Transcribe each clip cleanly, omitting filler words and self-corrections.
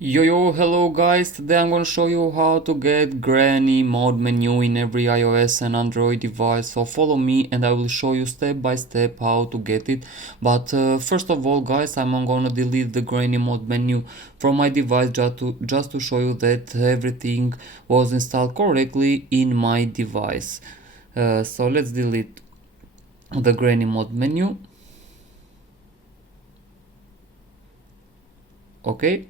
Yo, hello guys, today I'm gonna show you how to get granny mode menu in every iOS and Android device. So follow me and I will show you step by step how to get it. But first of all guys, I'm gonna delete the granny mode menu from my device just to show you that everything was installed correctly in my device. So let's delete the granny mode menu. Okay.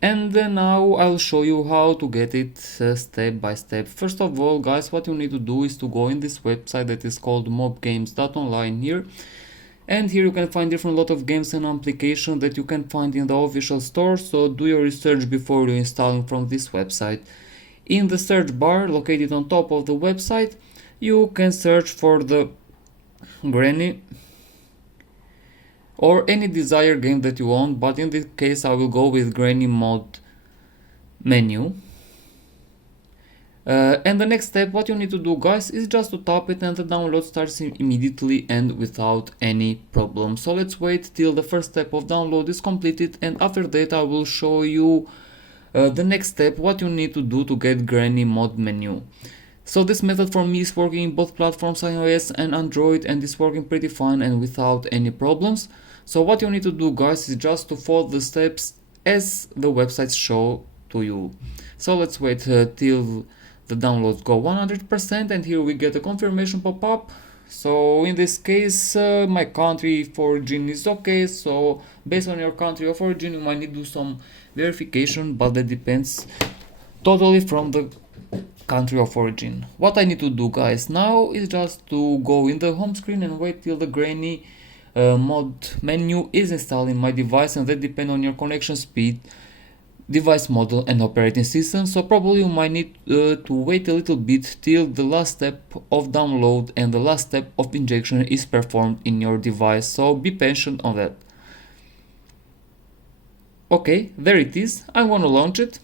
And now I'll show you how to get it step by step. First of all guys, what you need to do is to go in this website that is called mobgames.online here, and here you can find different lot of games and applications that you can find in the official store. So do your research before you installing from this website. In the search bar located on top of the website, you can search for the granny or any desired game that you want, but in this case I will go with granny mode menu. And the next step, what you need to do guys, is just to tap it and the download starts immediately and without any problem. So let's wait till the first step of download is completed, and after that I will show you the next step, what you need to do to get granny mode menu. So this method for me is working in both platforms, iOS and Android, and is working pretty fine and without any problems. So what you need to do guys is just to follow the steps as the websites show to you. So let's wait till the downloads go 100%, and here we get a confirmation pop-up. So in this case my country of origin is okay, so based on your country of origin you might need to do some verification, but that depends totally from the country of origin. What I need to do guys now is just to go in the home screen and wait till the granny mode menu is installed in my device, and that depends on your connection speed, device model and operating system. So probably you might need to wait a little bit till the last step of download and the last step of injection is performed in your device, so be patient on that. Okay, there it is. I'm gonna launch it.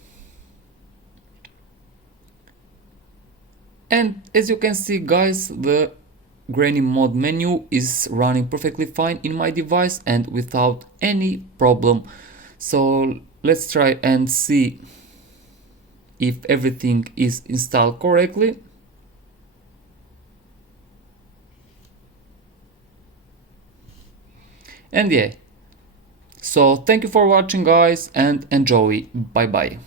And as you can see guys, the granny mode menu is running perfectly fine in my device and without any problem. So let's try and see if everything is installed correctly. And yeah, so thank you for watching guys and enjoy. Bye bye.